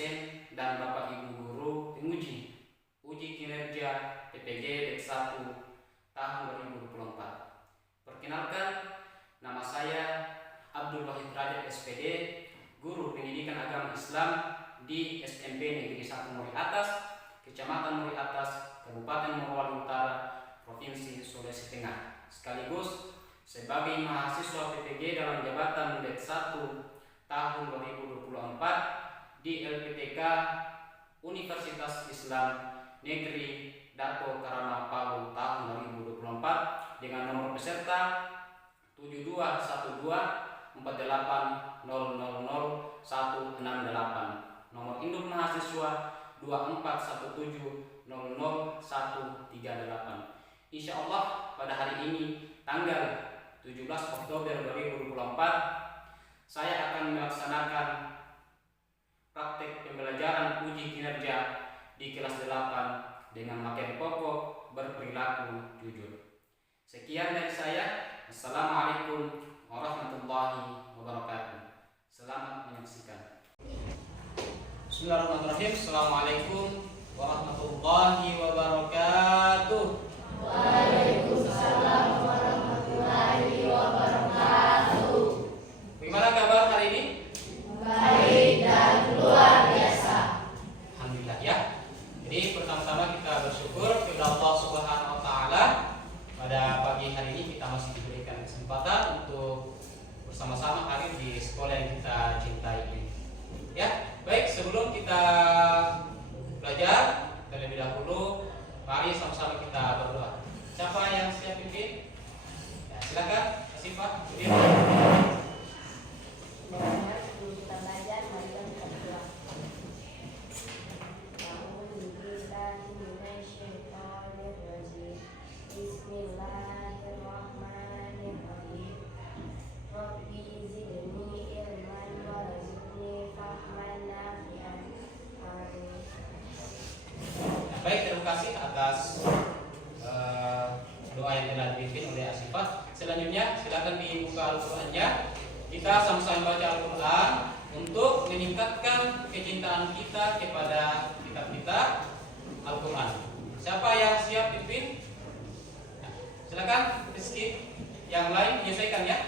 dosen dan Bapak Ibu guru penguji uji kinerja PPG Dek 1 tahun 2024. Perkenalkan, nama saya Abdul Wahid Rajab SPD, guru pendidikan agama Islam di SMP Negeri 1 Mori Atas, Kecamatan Mori Atas, Kabupaten Morowali Utara, Provinsi Sulawesi Tengah, sekaligus sebagai mahasiswa PPG dalam jabatan Dek 1 tahun 2024 di LPTK Universitas Islam Negeri Dato Karana Palu tahun 2024 dengan nomor peserta 721248000168, nomor induk mahasiswa 2417000138. Insya Allah pada hari ini tanggal 17 Oktober 2024 saya akan melaksanakan praktek pembelajaran uji kinerja di kelas 8 dengan materi pokok berperilaku jujur. Sekian dari saya. Assalamualaikum warahmatullahi wabarakatuh. Selamat menyaksikan. Bismillahirrahmanirrahim. Assalamualaikum warahmatullahi wabarakatuh. Waalaikumsalam warahmatullahi wabarakatuh. Bagaimana kabar hari ini? Baik dan luar biasa. Alhamdulillah ya. Jadi pertama-tama kita bersyukur kepada Allah Subhanahu wa taala. Pada pagi hari ini kita masih diberikan kesempatan untuk bersama-sama hadir di sekolah yang kita cintai ini. Ya, baik, sebelum kita belajar terlebih dahulu, mari sama-sama kita berdoa. Siapa yang siap pimpin? Ya, silakan, Asifah. Sebelum kita belajar, mari kita berdoa. Bismillahirrahmanirrahim. Rabbi zidni ilman warzuqni fahman nafi'an. Amin. Baik, terima kasih atas doa yang telah dipimpin oleh Asifah. Selanjutnya silakan dibuka Al-Qur'annya. Kita sama-sama baca Al-Qur'an untuk meningkatkan kecintaan kita kepada kitab kita Al-Qur'an. Siapa yang siap pimpin? Silakan Rizky, yang lain menyelesaikan ya.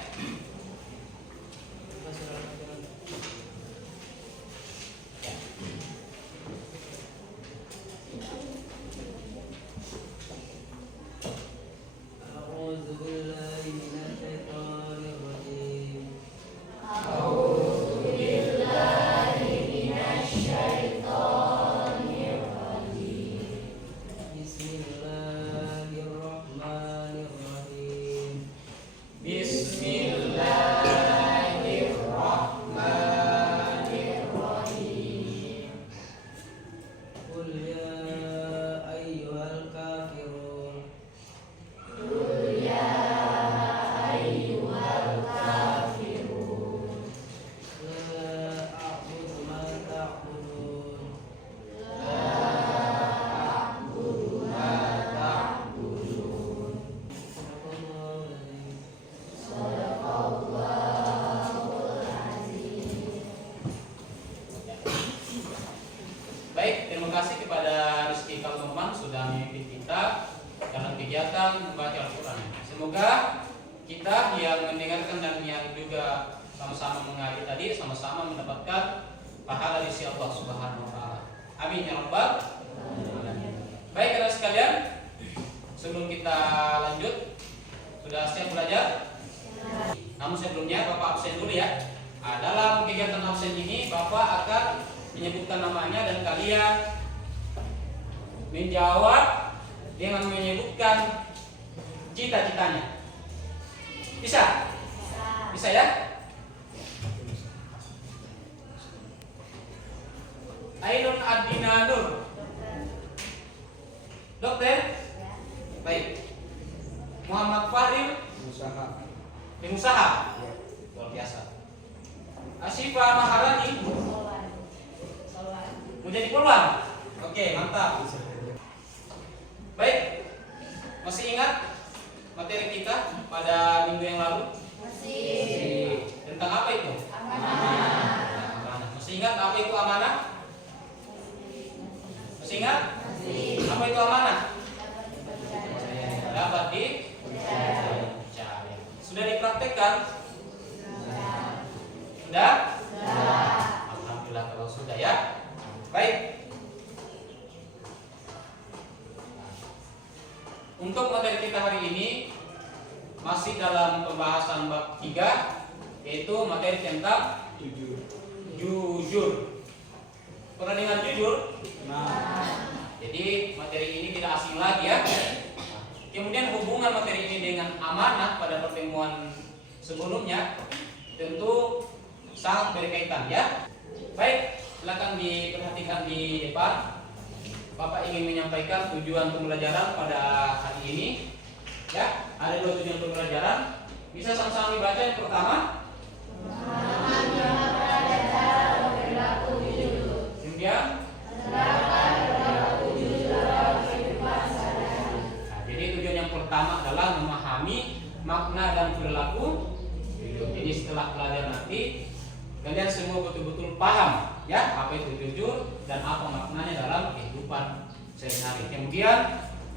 Baik, terima kasih kepada Rizky Kalturman sudah memimpin kita dalam kegiatan membaca Al-Quran. Semoga kita yang mendengarkan dan yang juga sama-sama mengaji tadi sama-sama mendapatkan pahala di sisi Allah Subhanahu wa taala. Amin ya rabbal alamin. Baik, anak sekalian, sebelum kita lanjut, sudah siap belajar? Namun sebelumnya Bapak absen dulu ya. Dalam kegiatan absen ini Bapak akan menyebutkan namanya dan kalian menjawab dengan menyebutkan cita-citanya. Bisa? Bisa ya? Ainun Adina Nur. Dokter? Baik. Muhammad Fadil? Pengusaha. Luar biasa. Asifah Maharani? Mau jadi poluan? Oke, mantap. Baik, masih ingat materi kita pada minggu yang lalu? Masih. Tentang apa itu? Amanah. Amanah. Masih ingat apa itu amanah? Masih ingat? Apa itu amanah? Dapat dipercaya. Sudah dipraktekkan? Sudah? Alhamdulillah kalau sudah ya. Baik. Untuk materi kita hari ini masih dalam pembahasan bab 3, yaitu materi tentang jujur. Pernah dengar jujur? Jadi materi ini tidak asing lagi ya. Kemudian hubungan materi ini dengan amanah pada pertemuan sebelumnya tentu sangat berkaitan ya. Baik, silakan diperhatikan di depan. Bapak ingin menyampaikan tujuan pembelajaran pada hari ini. Ya, ada 2 tujuan pembelajaran. Bisa sama-sama dibaca. Yang pertama, kemudian jadi tujuan yang pertama adalah memahami makna dan perilaku jujur. Jadi setelah belajar nanti kalian semua betul-betul paham ya apa itu jujur dan apa maknanya dalam kehidupan sehari-hari. Kemudian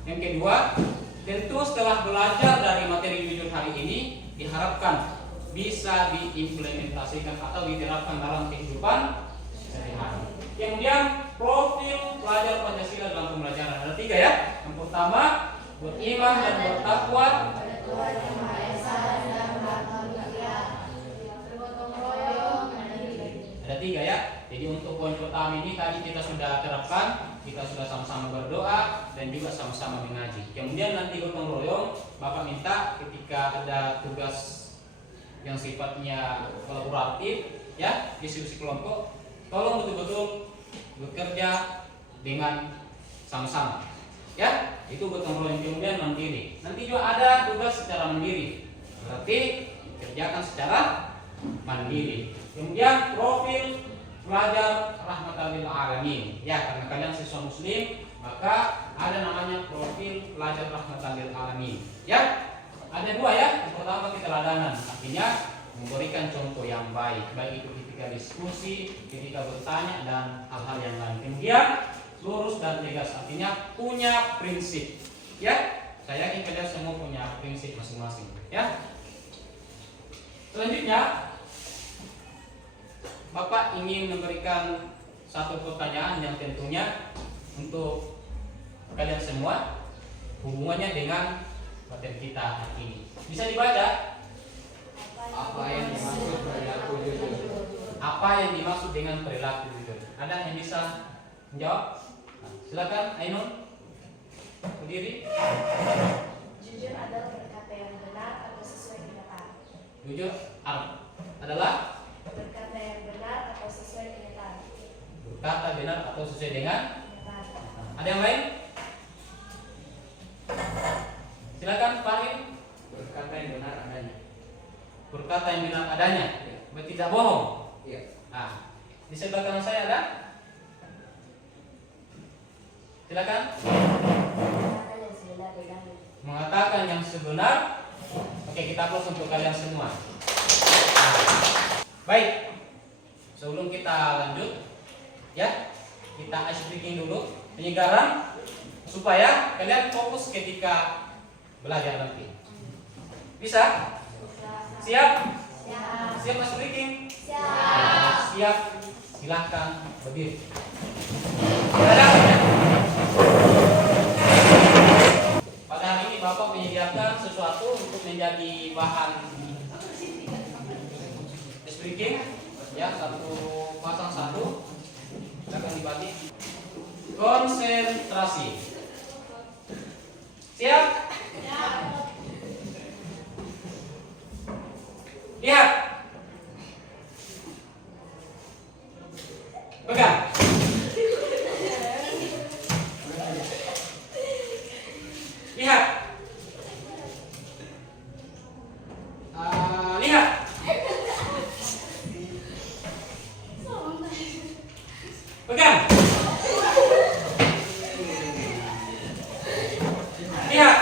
yang kedua, tentu setelah belajar dari materi jujur hari ini diharapkan bisa diimplementasikan atau diterapkan dalam kehidupan sehari-hari. Kemudian profil pelajar Pancasila dalam pembelajaran ada 3 ya. Yang pertama, beriman dan bertakwa. Ada 3 ya. Jadi untuk poin pertama ini tadi kita sudah terapkan, kita sudah sama-sama berdoa dan juga sama-sama mengaji. Kemudian nanti gotong royong, Bapak minta ketika ada tugas yang sifatnya kolaboratif ya, diskusi kelompok, tolong betul-betul bekerja dengan sama-sama ya. Itu gotong royong. Kemudian mandiri, nanti juga ada tugas secara mandiri, berarti kerjakan secara mandiri. Kemudian profil pelajar rahmatan lil alamin ya, karena kalian siswa muslim maka ada namanya profil pelajar rahmatan lil alamin ya. Ada 2 ya. Yang pertama keteladanan, artinya memberikan contoh yang baik, baik itu ketika diskusi, ketika bertanya dan hal-hal yang lain. Kemudian lurus dan tegas, artinya punya prinsip ya. Saya yakin kalian semua punya prinsip masing-masing ya. Selanjutnya Bapak ingin memberikan satu pertanyaan yang tentunya untuk kalian semua hubungannya dengan materi kita hari ini. Bisa dibaca? Apa yang dimaksud perilaku jujur? Apa yang dimaksud dengan perilaku jujur? Ada yang bisa menjawab? Silakan, Ainun. Berdiri. Jujur adalah berkata yang benar atau sesuai kenyataan. Jujur adalah Berkata yang benar atau sesuai kenyataan. berkata benar atau sesuai dengan Kenyataan. Ada yang lain? Silakan, Farid. Berkata yang benar adanya. Berkata yang benar adanya, tidak bohong. Iya. Nah, di sebelah kanan saya ada. Silakan. Kata yang sebenar dengan Mengatakan yang sebenar. Oke, kita close untuk kalian semua. Baik, sebelum kita lanjut ya, kita ice breaking dulu, penyegaran supaya kalian fokus ketika belajar nanti. Bisa? Siap? Siap ice breaking? Siap. Silahkan berdiri. Pada hari ini Bapak menyediakan sesuatu untuk menjadi bahan speaking ya, pasang satu, akan dibagi. Konsentrasi. Siap? Lihat. Pegang. Lihat. Lihat. Pegang. Lihat.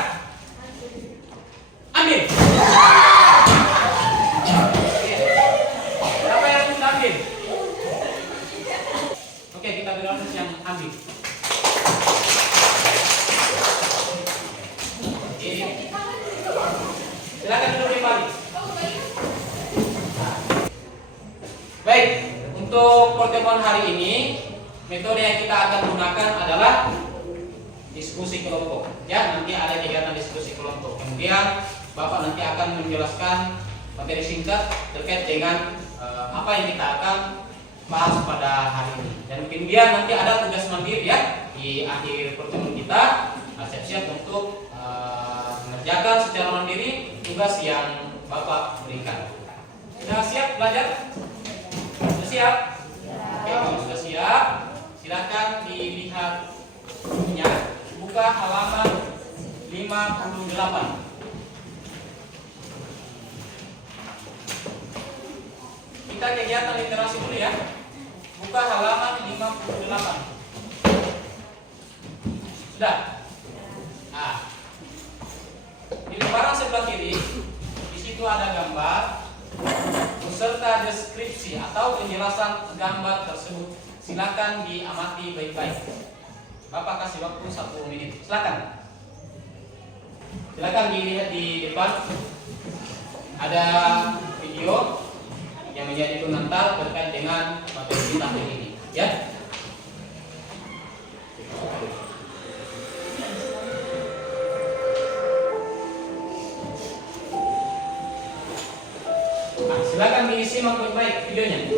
Ambil. Siapa yang ambil? Oke, kita berlangsung yang ambil. pertemuan hari ini, metode yang kita akan gunakan adalah diskusi kelompok. Ya, nanti ada kegiatan diskusi kelompok. Kemudian Bapak nanti akan menjelaskan materi singkat terkait dengan apa yang kita akan bahas pada hari ini. Dan kemudian nanti ada tugas mandiri ya di akhir pertemuan kita. Siap-siap untuk mengerjakan secara mandiri tugas yang Bapak berikan. Sudah siap belajar? Sudah siap? Oke, kalau sudah siap, silakan dilihat bukunya. Buka halaman 58. Kita kegiatan literasi dulu ya. Buka halaman 58. Sudah? Nah, di lembaran sebelah kiri, di situ ada gambar beserta deskripsi atau penjelasan gambar tersebut. Silakan diamati baik-baik. Bapak kasih waktu 1 menit. Silakan. Silakan dilihat di depan. Ada video yang menjadi pengantar terkait dengan materi kita hari ini. Ya. Nah, silakan disimak baik-baik videonya.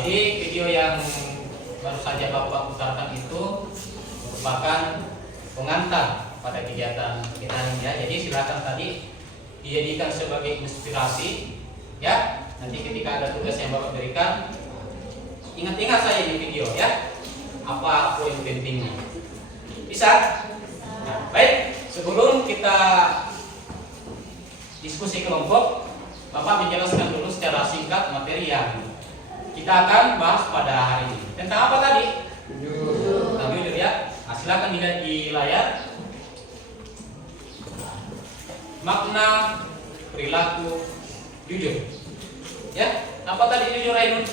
Jadi video yang baru saja Bapak putarkan itu merupakan pengantar pada kegiatan kita ini ya. Jadi silakan tadi dijadikan sebagai inspirasi ya. Nanti ketika ada tugas yang Bapak berikan, ingat-ingat saya di video ya. Apa poin pentingnya? Bisa? Nah, baik, sebelum kita diskusi kelompok, Bapak menjelaskan dulu secara singkat materi yang kita akan bahas pada hari ini. Tentang apa tadi? Tentang jujur ya. Nah, silakan dilihat di layar. Makna perilaku jujur. Ya, apa tadi jujur Ainun?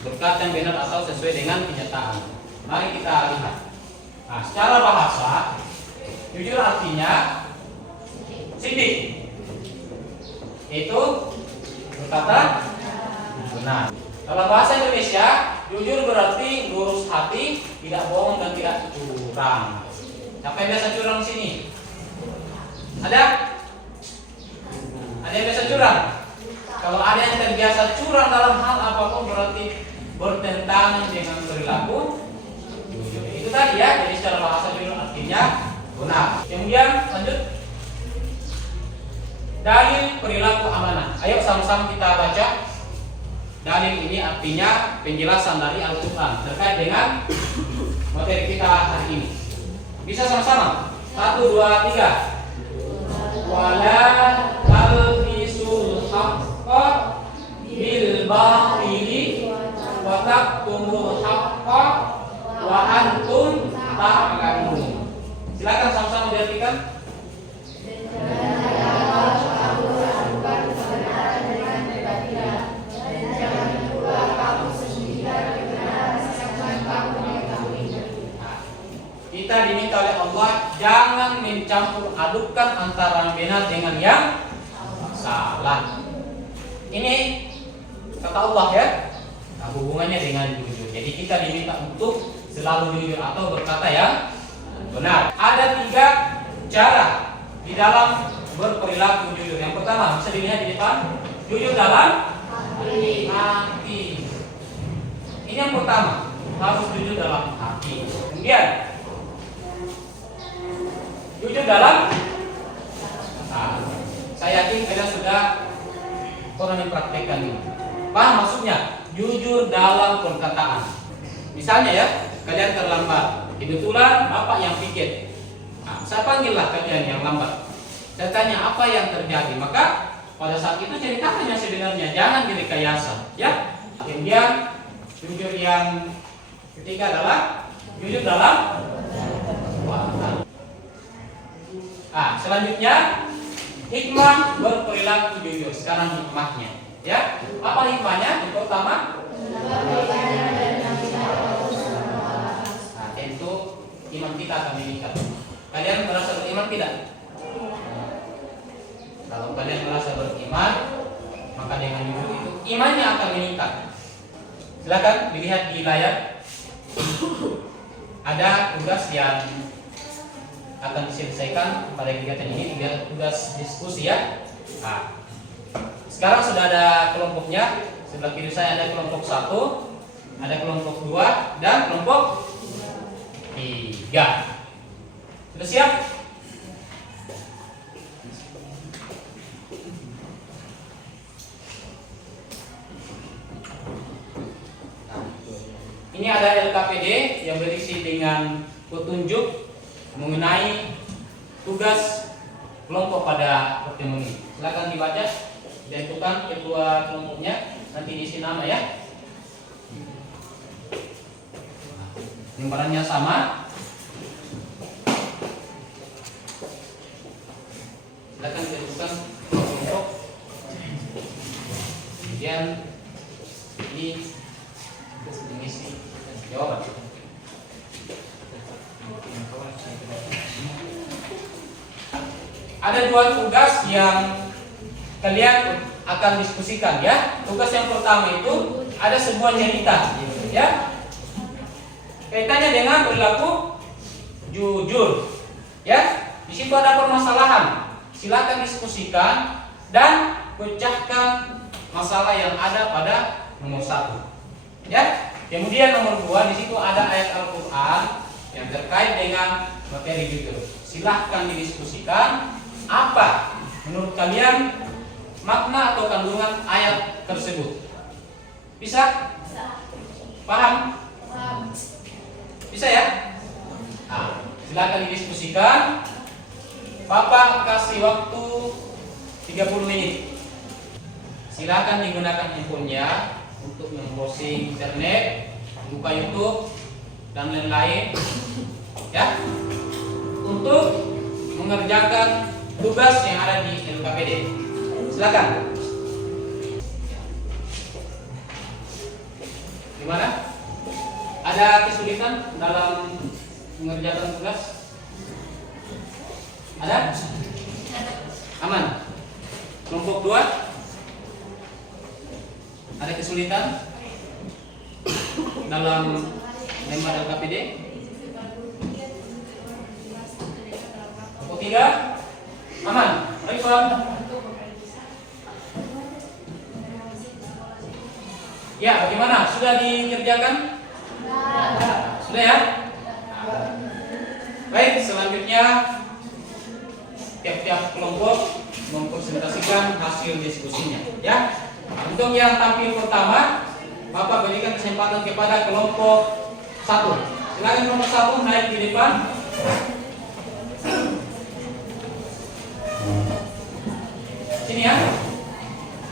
Berkata yang benar atau sesuai dengan kenyataan. Mari kita lihat. Nah, secara bahasa, jujur artinya sidik. Itu berkata benar. Dalam bahasa Indonesia, jujur berarti lurus hati, tidak bohong dan tidak curang. Siapa yang biasa curang di sini? Ada? Ada yang biasa curang? Kalau ada yang terbiasa curang dalam hal apapun berarti bertentangan dengan perilaku jujur. Itu tadi ya. Jadi secara bahasa jujur artinya benar. Kemudian lanjut. dalil perilaku amanah. Ayo sama-sama kita baca. Dalil ini artinya penjelasan dari Al-Quran terkait dengan materi kita hari ini. Bisa sama-sama? 1, 2, 3. Wala talbisul haqqa bil batili wa taktumul haqqa wa antum ta'lamun. Silakan sama-sama diartikan. Kita diminta oleh Allah jangan mencampur adukan antara yang benar dengan yang salah. Ini kata Allah ya. Nah, hubungannya dengan jujur. Jadi kita diminta untuk selalu jujur atau berkata yang benar. Ada 3 cara di dalam berperilaku jujur. Yang pertama bisa dilihat di depan, jujur dalam hati. Ini yang pertama, harus jujur dalam hati. Kemudian jujur dalam saya yakin kalian sudah pernah mempraktekkan ini. Paham maksudnya? Jujur dalam perkataan. Misalnya ya, kalian terlambat. Kebetulan bapak yang pikir. Saya panggillah kalian yang lambat. Saya tanya apa yang terjadi. Maka pada saat itu ceritakan yang sebenarnya, jangan direkayasa. Ya. Kemudian jujur yang ketiga adalah jujur dalam perbuatan. Selanjutnya hikmah berperilaku jujur. Sekarang hikmahnya, ya. Apa hikmahnya? Yang pertama, tentu iman kita akan meningkat. Kalian merasa beriman tidak? Kalau kalian merasa beriman, maka dengan jujur itu imannya akan meningkat. Silakan dilihat di layar. Ada tugas yang akan diselesaikan pada kegiatan ini, tugas diskusi ya. Sekarang sudah ada kelompoknya. Sebelah kiri saya ada kelompok 1, ada kelompok 2 dan kelompok 3. Sudah siap? Ini ada LKPD yang berisi dengan petunjuk mengenai tugas kelompok pada pertemuan ini. Silakan dibaca, ditentukan ketua kelompoknya, nanti diisi nama ya. Lembarannya sama. Silakan ditentukan kelompok. Kemudian ini mengisi jawaban. Ada 2 tugas yang kalian akan diskusikan ya. Tugas yang pertama itu ada sebuah cerita ya. Kaitannya dengan perilaku jujur. Ya. Di situ ada permasalahan. Silakan diskusikan dan pecahkan masalah yang ada pada nomor 1. Ya. Kemudian nomor 2 di situ ada ayat Al-Qur'an yang terkait dengan materi jujur. Silahkan didiskusikan apa menurut kalian makna atau kandungan ayat tersebut. Bisa? Paham? Bisa ya? Silahkan didiskusikan. Papa kasih waktu 30 menit. Silahkan digunakan handphonenya untuk membrowsing internet, buka YouTube dan lain-lain ya, untuk mengerjakan tugas yang ada di LKPD. Silakan. Gimana? Ada kesulitan dalam mengerjakan tugas? Ada? Aman? Kelompok 2? Ada kesulitan dalam lembar LKPD? Kelompok 3? Aman? Baik, Pak. Ya, bagaimana? Sudah dikerjakan? Sudah ya? Baik, selanjutnya tiap-tiap kelompok mempersiapkan presentasikan hasil diskusinya. Ya, untuk yang tampil pertama, Bapak berikan kesempatan kepada kelompok 1. Silakan kelompok 1 naik di depan. Sini ya,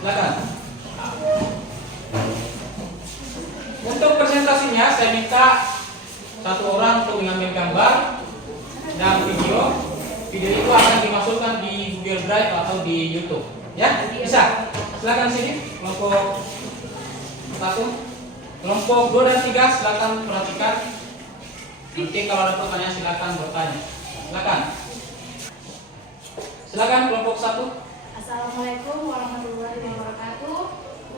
silakan. Untuk presentasinya saya minta satu orang untuk mengambil gambar dan video. Video itu akan dimasukkan di Google Drive atau di YouTube. Ya, bisa. Silakan sini kelompok 1. Kelompok 2 dan 3 silakan perhatikan. Nanti kalau ada pertanyaan silakan bertanya. Silakan. Silakan kelompok 1. Assalamualaikum warahmatullahi wabarakatuh.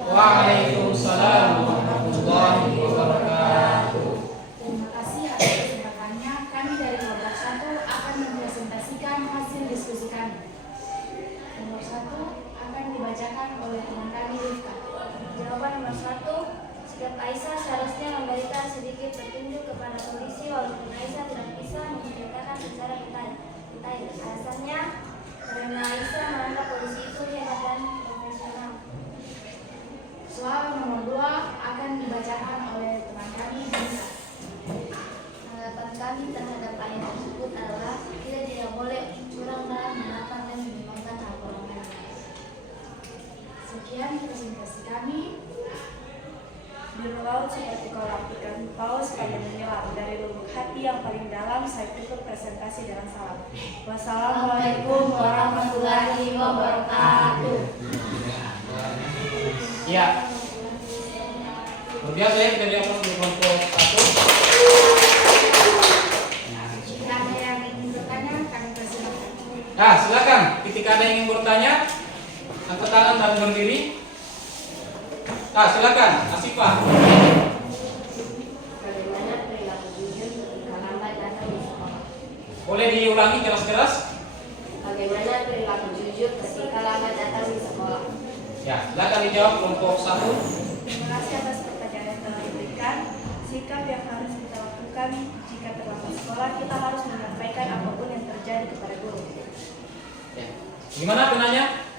Waalaikumsalam warahmatullahi wabarakatuh. Terima kasih atas kesempatannya. Kami dari kelompok 1 akan mempresentasikan hasil diskusi kami. Nomor 1 akan dibacakan oleh teman kami Rifka. Jawaban nomor 1, sikap Aisyah seharusnya memberikan sedikit petunjuk kepada polisi walaupun Aisyah tidak bisa menceritakan secara detail. Alasannya, karena Aisyah menganggap polisi itu hebat dan profesional. Soal nomor 2 akan dibacakan oleh teman kami Rifka. Harapan kami terhadap ayat tersebut adalah kita tidak boleh curang dalam menerapkan dan mengembangkan hak orang lain. Sekian presentasi kami. Biru laut seperti kolam ikan paus pada menyelam. Dari lubuk hati yang paling dalam saya tutup presentasi dengan salam. Wassalamualaikum warahmatullahi wabarakatuh. Ya. Kemudian saya dari kelompok 1. Jika ada yang ingin bertanya, kami persilakan. Nah, silakan. Ketika ada yang ingin bertanya, angkat tangan dan berdiri. Nah, silakan, Asifah. Bagaimana perilaku jujur ketika lambat datang di sekolah? Boleh diulangi keras-keras? Bagaimana perilaku jujur ketika lambat datang di sekolah? Ya, silakan dijawab kelompok 1. Terima kasih atas pertanyaan yang telah diberikan. Sikap yang harus kita lakukan jika terlambat sekolah, kita harus menyampaikan apapun yang terjadi kepada guru. Ya. Gimana penanya?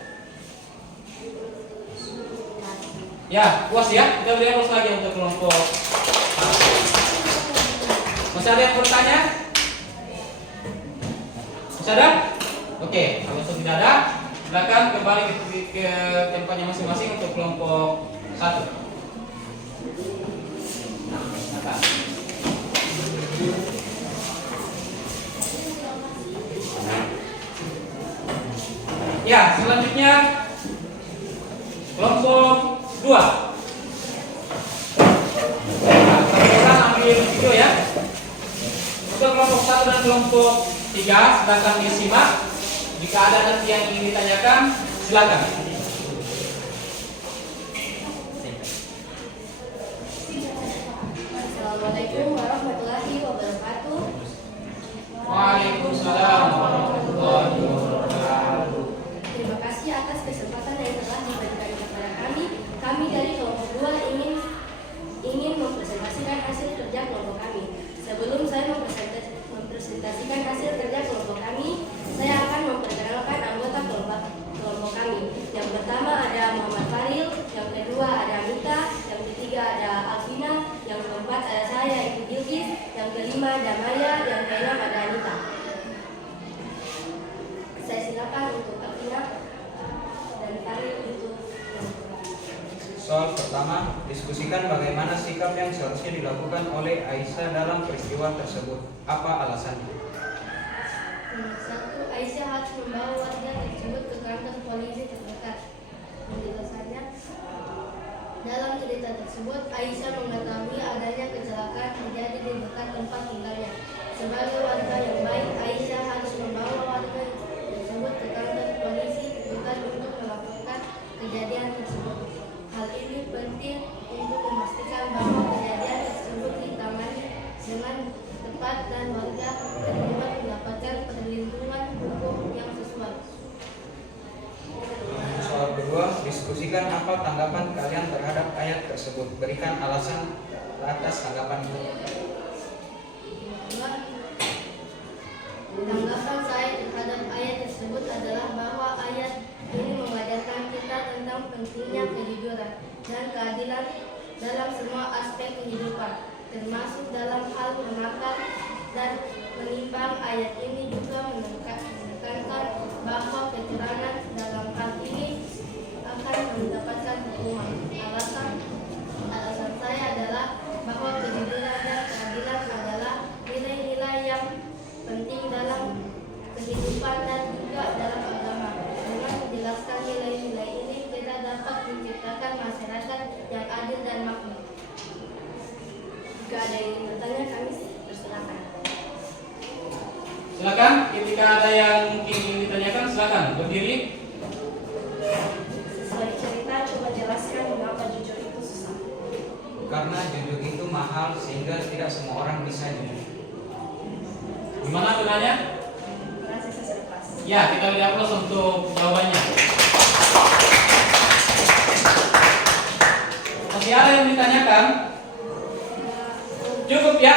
Ya, puas ya. Kita beri terus lagi untuk kelompok 1. Masih ada yang bertanya? Masih ada? Oke, kalau sudah ada, silakan kembali ke tempatnya masing-masing untuk kelompok 1. Silakan. Ya, selanjutnya kelompok 2. Nah, kita ambil video ya. Untuk kelompok 1 dan kelompok 3 silakan disimak. Jika ada nanti yang ingin ditanyakan, silakan. Assalamualaikum warahmatullahi wabarakatuh. Waalaikumsalam warahmatullahi wabarakatuh. Terima kasih atas kesempatan yang telah diberikan kepada kami. Kami dari kelompok 2 ingin mempresentasikan hasil kerja kelompok kami. Sebelum saya mempresentasikan hasil kerja kelompok kami, saya akan memperkenalkan anggota kelompok kami. Yang pertama ada Muhammad Faril, yang kedua ada Mita, yang ketiga ada Alvina, yang keempat ada saya Ibu Bilkis, yang kelima ada Maya, yang keenam ada Anita. Saya silakan untuk Alvina dan Faril untuk Soal pertama, diskusikan bagaimana sikap yang seharusnya dilakukan oleh Aisyah dalam peristiwa tersebut. Apa alasannya? Nomor 1, Aisyah harus membawa warga tersebut ke kantor polisi terdekat. Penjelasannya, dalam cerita tersebut, Aisyah mengetahui adanya kecelakaan terjadi di dekat tempat tinggalnya. Sebagai warga yang baik, Aisyah harus membawa warga tersebut ke kantor polisi terdekat untuk melaporkan kejadian tersebut. Hal ini penting untuk memastikan bahwa kejadian tersebut ditangani dengan tepat dan warga terlibat mendapatkan perlindungan hukum yang sesuai. Soal kedua, diskusikan apa tanggapan kalian terhadap ayat tersebut. Berikan alasan atas tanggapan itu. Tanggapan saya terhadap ayat tersebut adalah bahwa ayat ini pentingnya kejujuran dan keadilan dalam semua aspek kehidupan, termasuk dalam hal memakan dan menimbang. Ayat ini juga menekankan bahwa kecurangan dalam hal ini akan mendapatkan hukuman. Alasan saya adalah bahwa kejujuran dan keadilan adalah nilai-nilai yang penting dalam kehidupan dan juga dalam agama. Dengan menjelaskan nilai-nilai ini, kita dapat menciptakan masyarakat yang adil dan makmur. Jika ada yang ingin bertanya, kami persilakan. Silakan, ketika ada yang mungkin ingin ditanyakan, silakan berdiri. Sesuai cerita, coba jelaskan mengapa jujur itu susah. Karena jujur itu mahal sehingga tidak semua orang bisa jujur. Gimana benarnya? Terima kasih, saya selepas. Ya, kita beri aplaus untuk jawabannya. Masih ada yang ditanyakan? Cukup ya?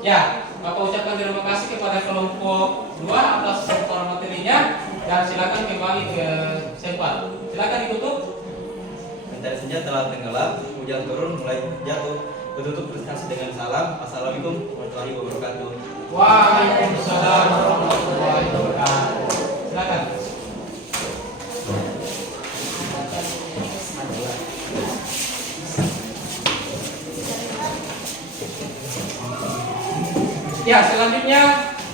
Ya, Bapak ucapkan terima kasih kepada kelompok 2 atas laporan materinya dan silakan kembali ke Sepal. Silakan ditutup. Mentari senja telah tenggelam, hujan turun mulai jatuh. Tutup presentasi dengan salam. Assalamualaikum warahmatullahi wabarakatuh. Waalaikumsalam warahmatullahi wabarakatuh. Silakan. Ya, selanjutnya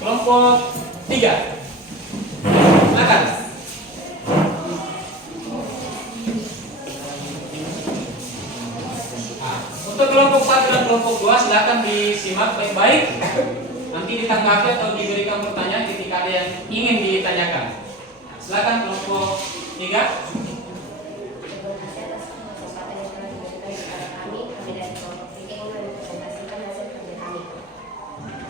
kelompok 3. Silakan. Untuk kelompok 1 dan kelompok 2 silakan disimak baik-baik. Nanti ditanggapi atau diberikan pertanyaan ketika ada yang ingin ditanyakan. Silakan kelompok 3. Terima kasih atas kesempatan yang telah diberikan kepada kami. Kami dari kelompok 3 ingin mempresentasikan hasil kerja kami.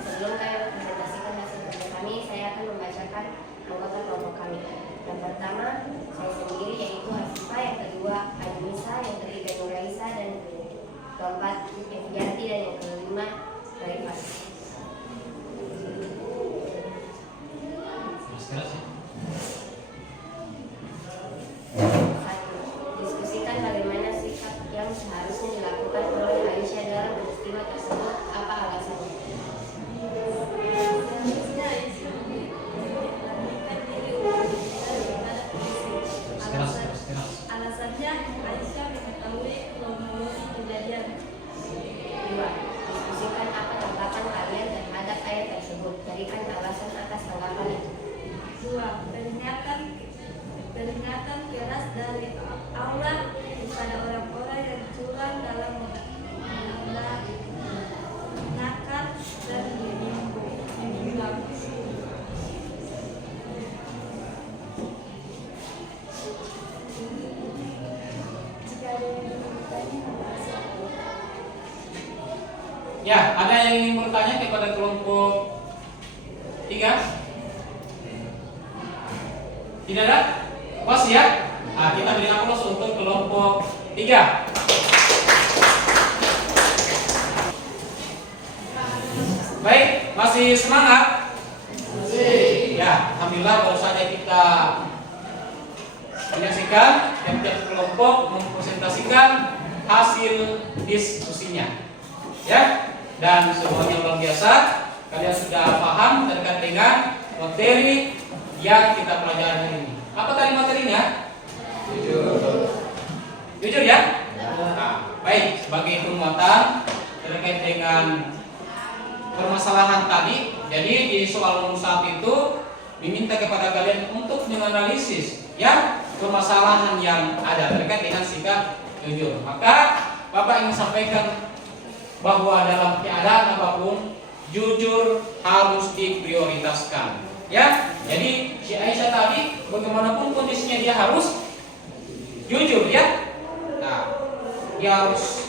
Sebelum kami mempresentasikan hasil kerja kami, saya akan membacakan anggota kelompok kami. Yang pertama, saya sendiri, yaitu Hasifah. Yang kedua, Adinisa. Yang ketiga, Nuraisa. Dan keempat, Evianti. Dan yang kelima, Raifat. Satu, diskusikan bagaimana sikap yang seharusnya dilakukan oleh Aisyah dalam peristiwa tersebut. Apa alasannya? Seharusnya Aisyah memberanikan diri untuk bicara kepada polisi. Alasannya Aisyah mengetahui kronologi kejadian. Dua, diskusikan apa tanggapan kalian terhadap ayat tersebut. Berikan alasan atas tanggapan itu. 2. Peringatan keras dari Allah kepada orang-orang yang curang dalam menakar dan menimbang. Jika ada yang ingin bertanya, Ya, ada yang ingin bertanya kepada kelompok 3? Tidak ada? Pas ya? Nah, kita beri aplaus untuk kelompok 3. Baik, masih semangat? Masih. Ya, alhamdulillah baru saja kita menyaksikan tiap-tiap kelompok mempresentasikan hasil diskusinya. Ya, dan semuanya luar biasa. Kalian sudah paham terkait dengan materi yang kita pelajari hari ini. Apa tadi materinya? Jujur ya? Nah, baik, sebagai penguatan terkait dengan permasalahan tadi. Jadi di soal nomor 1 itu diminta kepada kalian untuk menganalisis ya permasalahan yang ada terkait dengan sikap jujur. Maka Bapak ingin sampaikan bahwa dalam keadaan apapun jujur harus diprioritaskan. Ya, jadi si Aisyah tadi bagaimanapun kondisinya dia harus jujur ya. Nah, dia harus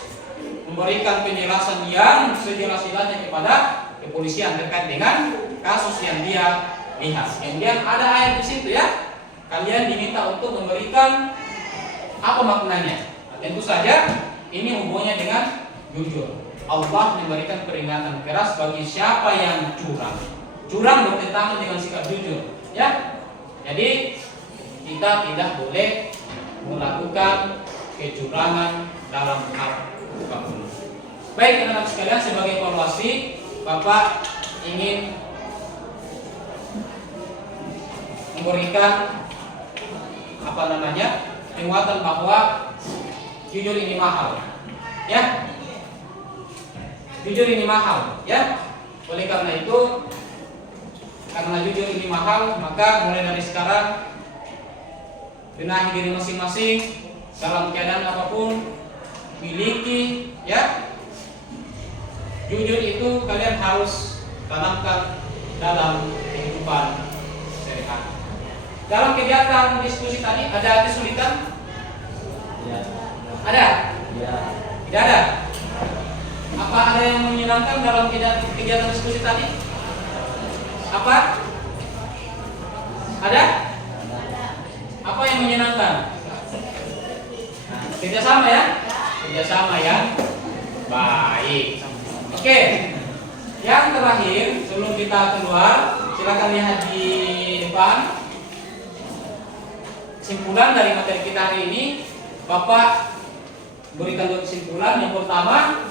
memberikan penjelasan yang sejelas-jelasnya kepada kepolisian terkait dengan kasus yang dia lihat. Kemudian ada ayat di situ ya. Kalian diminta untuk memberikan apa maknanya. Nah, tentu saja ini hubungannya dengan jujur. Allah memberikan peringatan keras bagi siapa yang curang. Curang bertentangan dengan sikap jujur, ya. Jadi kita tidak boleh melakukan kecurangan dalam hal apapun. Baik anak-anak sekalian, sebagai evaluasi, Bapak ingin memberikan penguatan bahwa jujur ini mahal, ya. Jujur ini mahal, ya. Oleh karena itu, karena jujur ini mahal, maka mulai dari sekarang benahi diri masing-masing dalam keadaan apapun, miliki, ya. Jujur itu kalian harus tanamkan dalam kehidupan sehari-hari. Dalam kegiatan diskusi tadi ada kesulitan? Ya. Ada? Ya. Tidak ada? Apa ada yang menyenangkan dalam kegiatan diskusi tadi? Apa? Ada? Apa yang menyenangkan? Kerjasama ya? Kerjasama ya? Baik. Oke. Yang terakhir sebelum kita keluar, silakan lihat di depan kesimpulan dari materi kita hari ini. Bapak berikan dua kesimpulan. Yang pertama,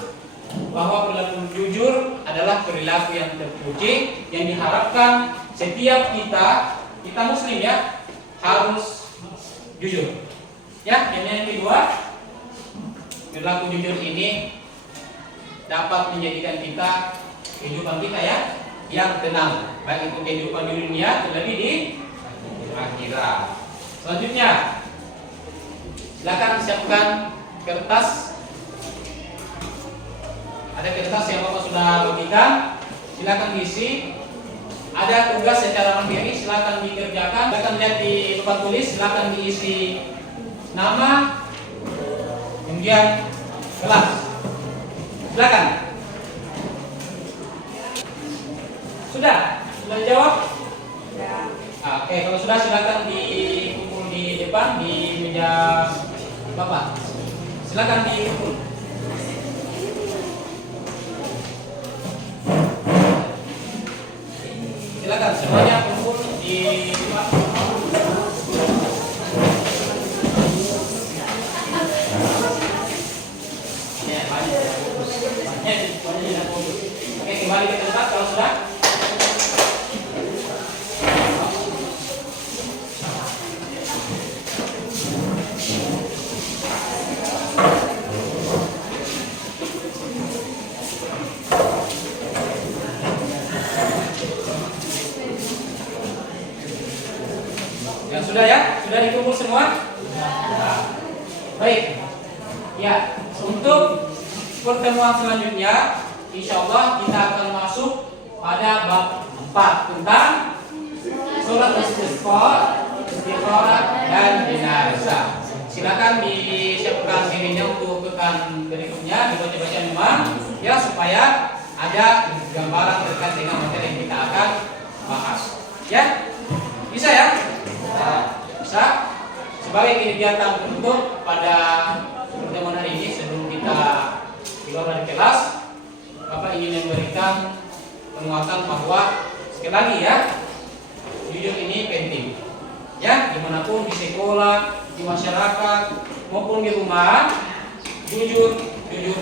bahwa perilaku jujur adalah perilaku yang terpuji yang diharapkan setiap kita muslim ya harus jujur. Ya, dan yang kedua, perilaku jujur ini dapat menjadikan kehidupan kita ya yang tenang, baik itu kehidupan di dunia terlebih di akhirat. Selanjutnya, silakan siapkan kertas. Ada kertas yang Bapak sudah bagikan, silakan diisi. Ada tugas secara mandiri, silakan dikerjakan. Silakan lihat di papan tulis, silakan diisi nama, kemudian kelas. Silakan. Sudah jawab? Ya. Oke, kalau sudah silakan dikumpul di depan di meja Bapak. Silakan dikumpul. Silakan semuanya kumpul di depan. Oke, kembali ke tempat kalau sudah. Ya sudah ya, sudah dikumpul semua. Baik. Ya, untuk pertemuan selanjutnya, insya Allah kita akan masuk pada bab 4 tentang sholat istisqa dan jenazah. Silakan disiapkan dirinya untuk pekan berikutnya, dibaca-baca memang ya supaya ada gambaran terkait dengan materi yang kita akan bahas. Ya, bisa ya? Bisa. Sebagai kegiatan penutup pada pertemuan hari ini sebelum kita keluar dari kelas, Bapak ingin memberikan penguatan bahwa sekali lagi ya, jujur ini penting. Ya, dimanapun di sekolah, di masyarakat maupun di rumah, jujur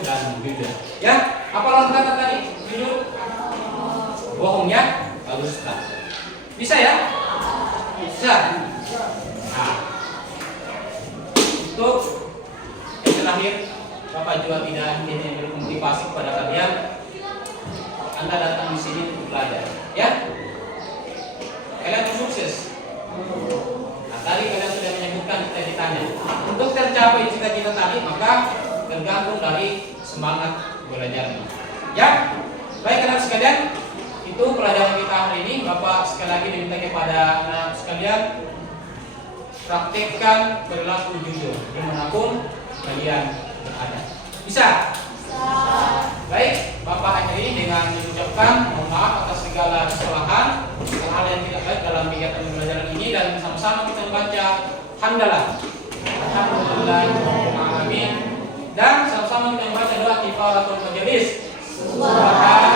dan jujur. Ya, apa lawan kata tadi? Jujur, bohong ya, bagus kan? Bisa ya? Bisa. Nah, untuk yang terakhir, Bapak juga tidak ingin bermotivasi kepada kalian. Anda datang di sini untuk belajar, ya? Kalian harus sukses. Nah, tadi kalian sudah menyebutkan cita-citanya. Untuk tercapai cita-cita tadi, maka tergantung dari semangat belajarnya. Ya, baik anak sekalian, itu pelajaran kita hari ini. Bapak sekali lagi diminta kepada anak sekalian praktekkan perilaku jujur dimanapun kalian berada. Bisa? Bisa. Baik, Bapak akhiri dengan mengucapkan mohon maaf atas segala kesalahan, hal-hal yang tidak baik dalam kegiatan pembelajaran ini, dan sama-sama kita membaca hamdalah. Alhamdulillahirobbilalamin. Dan sama-sama kita membaca doa kifaratul majelis. Subhanallah.